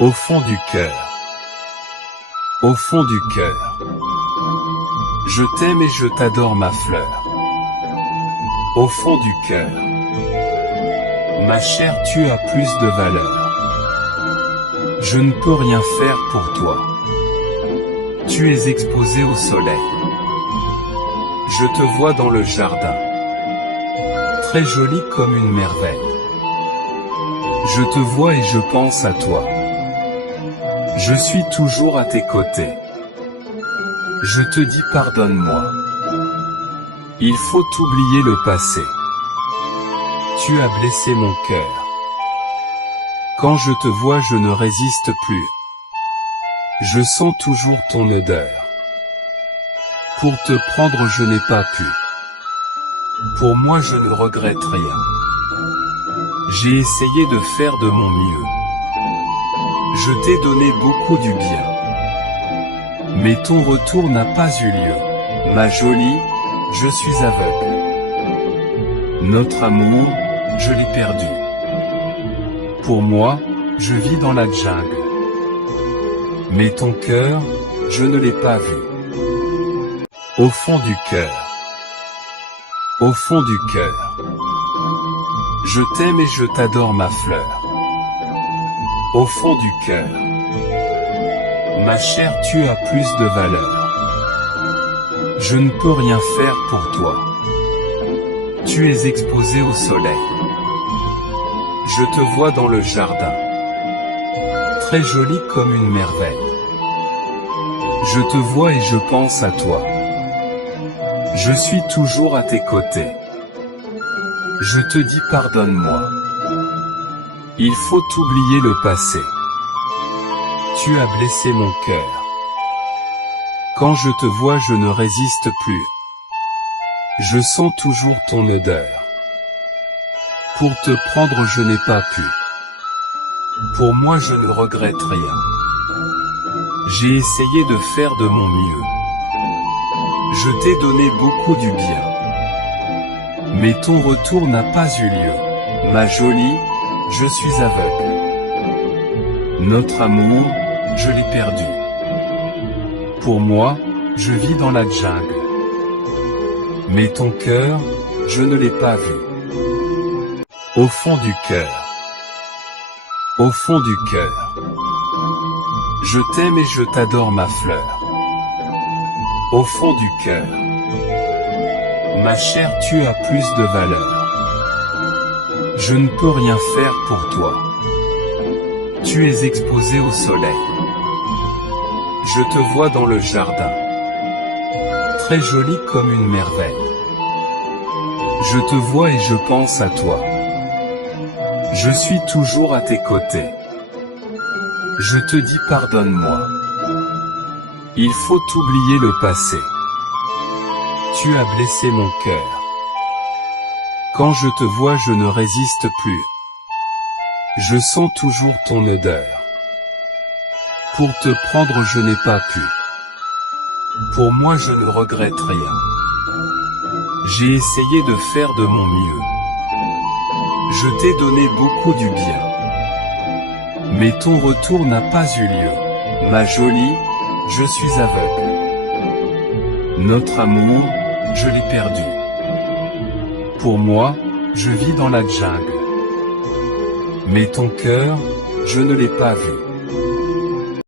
Au fond du cœur. Au fond du cœur. Je t'aime et je t'adore ma fleur. Au fond du cœur. Ma chère, tu as plus de valeur. Je ne peux rien faire pour toi. Tu es exposé au soleil. Je te vois dans le jardin. Très jolie comme une merveille. Je te vois et je pense à toi. Je suis toujours à tes côtés. Je te dis pardonne-moi. Il faut oublier le passé. Tu as blessé mon cœur. Quand je te vois, je ne résiste plus. Je sens toujours ton odeur. Pour te prendre, je n'ai pas pu. Pour moi, je ne regrette rien. J'ai essayé de faire de mon mieux. Je t'ai donné beaucoup du bien. Mais ton retour n'a pas eu lieu. Ma jolie, je suis aveugle. Notre amour, je l'ai perdu. Pour moi, je vis dans la jungle. Mais ton cœur, je ne l'ai pas vu. Au fond du cœur. Au fond du cœur. Je t'aime et je t'adore ma fleur. Au fond du cœur. Ma chère, tu as plus de valeur. Je ne peux rien faire pour toi. Tu es exposé au soleil. Je te vois dans le jardin. Très jolie comme une merveille. Je te vois et je pense à toi. Je suis toujours à tes côtés. Je te dis pardonne-moi. Il faut oublier le passé. Tu as blessé mon cœur. Quand je te vois, je ne résiste plus. Je sens toujours ton odeur. Pour te prendre, je n'ai pas pu. Pour moi, je ne regrette rien. J'ai essayé de faire de mon mieux. Je t'ai donné beaucoup du bien. Mais ton retour n'a pas eu lieu. Ma jolie, je suis aveugle. Notre amour, je l'ai perdu. Pour moi, je vis dans la jungle. Mais ton cœur, je ne l'ai pas vu. Au fond du cœur. Au fond du cœur. Je t'aime et je t'adore ma fleur. Au fond du cœur. Ma chère, tu as plus de valeur. Je ne peux rien faire pour toi. Tu es exposé au soleil. Je te vois dans le jardin. Très jolie comme une merveille. Je te vois et je pense à toi. Je suis toujours à tes côtés. Je te dis pardonne-moi. Il faut oublier le passé. Tu as blessé mon cœur. Quand je te vois, je ne résiste plus. Je sens toujours ton odeur. Pour te prendre, je n'ai pas pu. Pour moi, je ne regrette rien. J'ai essayé de faire de mon mieux. Je t'ai donné beaucoup du bien. Mais ton retour n'a pas eu lieu. Ma jolie, je suis aveugle. Notre amour, je l'ai perdu. Pour moi, je vis dans la jungle. Mais ton cœur, je ne l'ai pas vu.